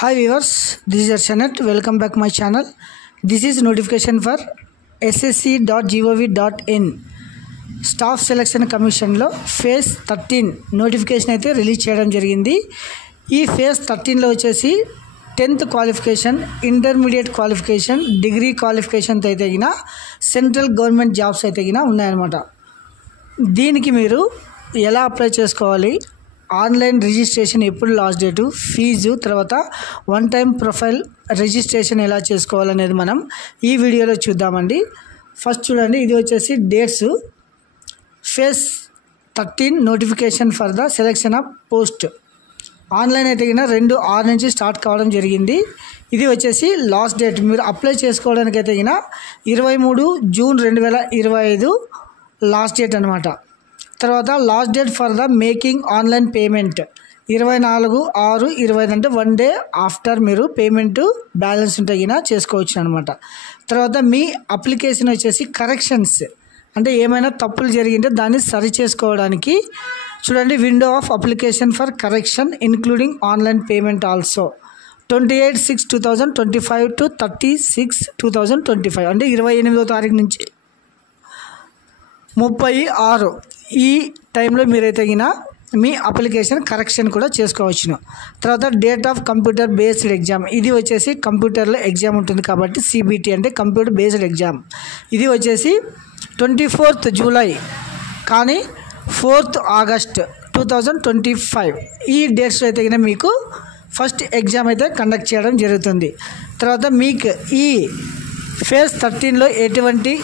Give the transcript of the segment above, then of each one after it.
Hi viewers, this is Arshanath. Welcome back my channel. This is notification for ssc.gov.in staff selection కమిషన్లో phase 13 notification అయితే release చేయడం జరిగింది. ఈ phase 13లో వచ్చేసి 10th qualification, intermediate qualification, degree క్వాలిఫికేషన్తో అయితే తగిన సెంట్రల్ గవర్నమెంట్ జాబ్స్ అయితే తగిన ఉన్నాయన్నమాట. దీనికి మీరు ఎలా అప్లై చేసుకోవాలి, ఆన్లైన్ రిజిస్ట్రేషన్ ఎప్పుడు లాస్ట్ డేటు, ఫీజు, తర్వాత వన్ టైం ప్రొఫైల్ రిజిస్ట్రేషన్ ఎలా చేసుకోవాలనేది మనం ఈ వీడియోలో చూద్దామండి. ఫస్ట్ చూడండి, ఇది వచ్చేసి dates. Phase 13 notification for the selection of post online అయితే 2/6 నుంచి స్టార్ట్ కావడం జరిగింది. ఇది వచ్చేసి లాస్ట్ డేట్ మీరు అప్లై చేసుకోవడానికి అయితే 23 జూన్ 2025 లాస్ట్ డేట్ అనమాట. తర్వాత last date for the making online payment 24/6/25 అంటే 1 డే ఆఫ్టర్ మీరు పేమెంట్ బ్యాలెన్స్ ఉంటే చేసుకోవచ్చు అనమాట. తర్వాత మీ అప్లికేషన్ వచ్చేసి కరెక్షన్స్ అంటే ఏమైనా తప్పులు జరిగింటే దాన్ని సరి చేసుకోవడానికి చూడండి, window of application for correction including online payment also 28/6/2025 to 30/6/2025 అంటే 28వ తారీఖు నుంచి 36 ఈ టైంలో మీరైతే మీ అప్లికేషన్ కరెక్షన్ కూడా చేసుకోవచ్చును. తర్వాత date of computer based exam, ఇది వచ్చేసి కంప్యూటర్లో ఎగ్జామ్ ఉంటుంది కాబట్టి సిబిటి అంటే కంప్యూటర్ బేస్డ్ ఎగ్జామ్. ఇది వచ్చేసి 24th జూలై కానీ 4th ఆగస్ట్ 2025 ఈ డేట్స్లో అయితే మీకు ఫస్ట్ ఎగ్జామ్ అయితే కండక్ట్ చేయడం జరుగుతుంది. తర్వాత మీకు ఈ ఫేజ్ 13లో ఎటువంటి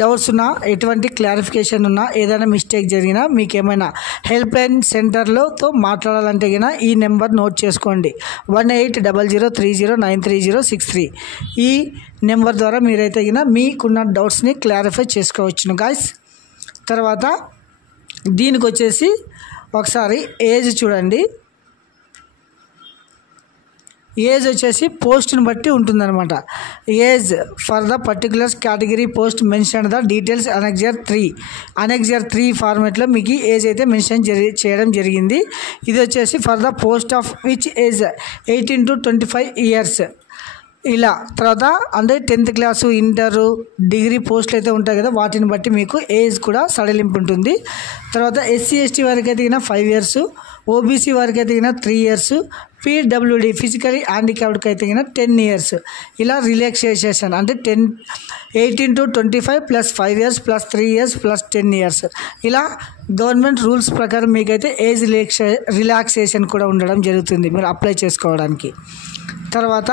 డౌట్స్ ఉన్నా, ఎటువంటి క్లారిఫికేషన్ ఉన్నా, ఏదైనా మిస్టేక్ జరిగినా, మీకు ఏమైనా హెల్ప్ లైన్ సెంటర్లోతో మాట్లాడాలంటే ఈ నెంబర్ నోట్ చేసుకోండి, 1800309306 ఈ నెంబర్ ద్వారా మీరైతే మీకున్న డౌట్స్ని క్లారిఫై చేసుకోవచ్చును గాయ్స్. తర్వాత దీనికి వచ్చేసి ఒకసారి ఏజ్ చూడండి, ఏజ్ వచ్చేసి పోస్ట్ని బట్టి ఉంటుందన్నమాట. Age for the particular category post mention the details annexure 3 ఫార్మేట్లో మీకు ఏజ్ అయితే మెన్షన్ చేయడం జరిగింది. ఇది వచ్చేసి for the post of which age 18 to 25 years ఇలా. తర్వాత అంటే 10th క్లాసు, ఇంటరు, డిగ్రీ పోస్టులు అయితే ఉంటాయి కదా, వాటిని బట్టి మీకు ఏజ్ కూడా సడలింపు ఉంటుంది. తర్వాత SC/ST వారికి అయితే 5 years, OBC వారికి అయితే 3 years, PWD ఫిజికలీ హ్యాండిక్యాప్డ్కి అయితే 10 years ఇలా రిలాక్సేషన్ అంటే 18 to 25 plus 5 years plus 3 years plus 10 years ఇలా గవర్నమెంట్ రూల్స్ ప్రకారం మీకైతే ఏజ్ రిలాక్సేషన్ కూడా ఉండడం జరుగుతుంది మీరు అప్లై చేసుకోవడానికి. తర్వాత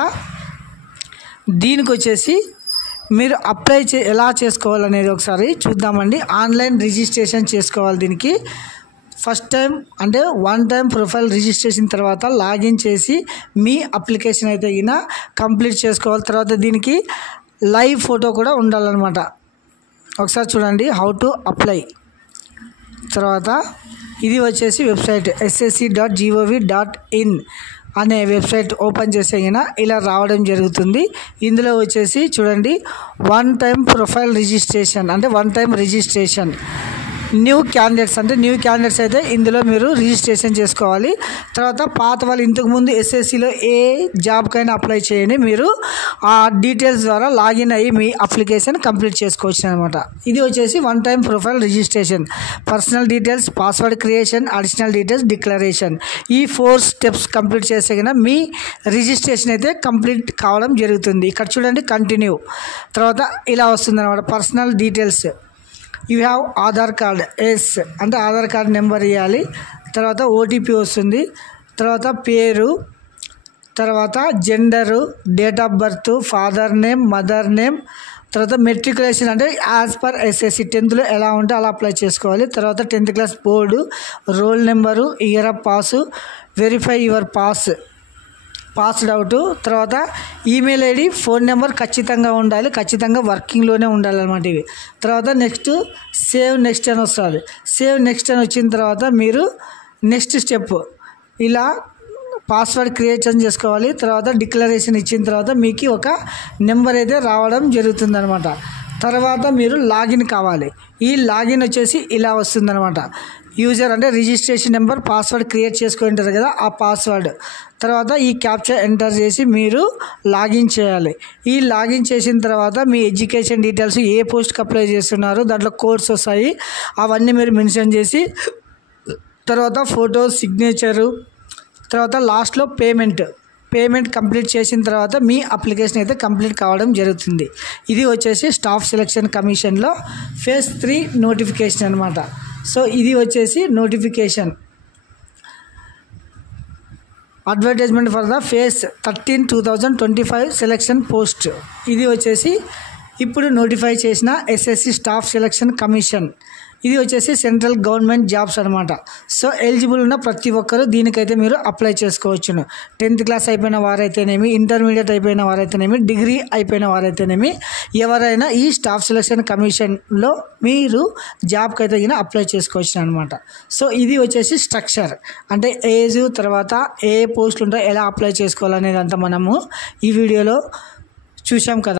దీనికి వచ్చేసి మీరు అప్లై ఎలా చేసుకోవాలనేది ఒకసారి చూద్దామండి. ఆన్లైన్ రిజిస్ట్రేషన్ చేసుకోవాలి. దీనికి ఫస్ట్ టైం అంటే 1 time ప్రొఫైల్ రిజిస్ట్రేషన్ తర్వాత లాగిన్ చేసి మీ అప్లికేషన్ అయితే కంప్లీట్ చేసుకోవాలి. తర్వాత దీనికి లైవ్ ఫోటో కూడా ఉండాలన్నమాట. ఒకసారి చూడండి హౌ టు అప్లై. తర్వాత ఇది వచ్చేసి వెబ్సైట్ ssc.gov.in అనే వెబ్సైట్ ఓపెన్ చేసే ఇలా రావడం జరుగుతుంది. ఇందులో వచ్చేసి చూడండి 1 time ప్రొఫైల్ రిజిస్ట్రేషన్ అంటే 1 time రిజిస్ట్రేషన్. న్యూ క్యాండిడేట్స్ అయితే ఇందులో మీరు రిజిస్ట్రేషన్ చేసుకోవాలి. తర్వాత పాత వాళ్ళు ఇంతకుముందు SSCలో ఏ జాబ్కైనా అప్లై చేయండి, మీరు ఆ డీటెయిల్స్ ద్వారా లాగిన్ అయ్యి మీ అప్లికేషన్ కంప్లీట్ చేసుకోవచ్చు అనమాట. ఇది వచ్చేసి 1 time profile registration, personal details, password creation, additional details, declaration. ఈ 4 steps కంప్లీట్ చేస్తే మీ రిజిస్ట్రేషన్ అయితే కంప్లీట్ కావడం జరుగుతుంది. ఇక్కడ చూడండి కంటిన్యూ. తర్వాత ఇలా వస్తుంది అనమాట personal details. You have Aadhaar card, yes అంటే ఆధార్ కార్డ్ నెంబర్ ఇవ్వాలి. తర్వాత OTP వస్తుంది. తర్వాత పేరు, తర్వాత gender, date of birth, father name, mother name. తర్వాత మెట్రికులేషన్ అంటే యాజ్ పర్ SSC 10thలో ఎలా ఉంటే అలా అప్లై చేసుకోవాలి. తర్వాత 10th class board, roll number, year of pass, verify your passed out. తర్వాత ఈమెయిల్ ID, ఫోన్ నెంబర్ ఖచ్చితంగా ఉండాలి, ఖచ్చితంగా వర్కింగ్లోనే ఉండాలన్నమాట ఇవి. తర్వాత నెక్స్ట్ సేవ్ నెక్స్ట్ అని వస్తుంది. సేవ్ నెక్స్ట్ అని వచ్చిన తర్వాత మీరు నెక్స్ట్ స్టెప్ ఇలా పాస్వర్డ్ క్రియేషన్ చేసుకోవాలి. తర్వాత డిక్లరేషన్ ఇచ్చిన తర్వాత మీకు ఒక నెంబర్ అయితే రావడం జరుగుతుందన్నమాట. తర్వాత మీరు లాగిన్ కావాలి. ఈ లాగిన్ వచ్చేసి ఇలా వస్తుందన్నమాట. యూజర్ అంటే రిజిస్ట్రేషన్ నెంబర్, పాస్వర్డ్ క్రియేట్ చేసుకొని ఉంటారు కదా, ఆ పాస్వర్డ్ తర్వాత ఈ క్యాప్చర్ ఎంటర్ చేసి మీరు లాగిన్ చేయాలి. ఈ లాగిన్ చేసిన తర్వాత మీ ఎడ్యుకేషన్ డీటెయిల్స్, ఏ పోస్ట్కి అప్లై చేస్తున్నారు, దాంట్లో కోర్స్ వస్తాయి, అవన్నీ మీరు మెన్షన్ చేసి తర్వాత ఫోటో, సిగ్నేచరు, తర్వాత లాస్ట్లో పేమెంట్ కంప్లీట్ చేసిన తర్వాత మీ అప్లికేషన్ అయితే కంప్లీట్ కావడం జరుగుతుంది. ఇది వచ్చేసి స్టాఫ్ సెలక్షన్ కమిషన్లో ఫేజ్ 3 నోటిఫికేషన్ అనమాట. సో ఇది వచ్చేసి notification advertisement for the phase 13 2025 selection post. ఇది వచ్చేసి ఇప్పుడు నోటిఫై చేసిన ఎస్ఎస్సి స్టాఫ్ సెలక్షన్ కమిషన్. ఇది వచ్చేసి సెంట్రల్ గవర్నమెంట్ జాబ్స్ అనమాట. సో ఎలిజిబుల్ ఉన్న ప్రతి ఒక్కరూ దీనికైతే మీరు అప్లై చేసుకోవచ్చును. 10th క్లాస్ అయిపోయిన వారైతేనేమి, ఇంటర్మీడియట్ అయిపోయిన వారైతేనేమి, డిగ్రీ అయిపోయిన వారైతేనేమి, ఎవరైనా ఈ స్టాఫ్ సెలక్షన్ కమిషన్లో మీరు జాబ్కి అయితే అప్లై చేసుకోవచ్చు అనమాట. సో ఇది వచ్చేసి స్ట్రక్చర్, అంటే ఏజ్, తర్వాత ఏ పోస్టులు ఉంటాయో ఎలా అప్లై చేసుకోవాలనేది అంతా మనము ఈ వీడియోలో చూసాం కదా.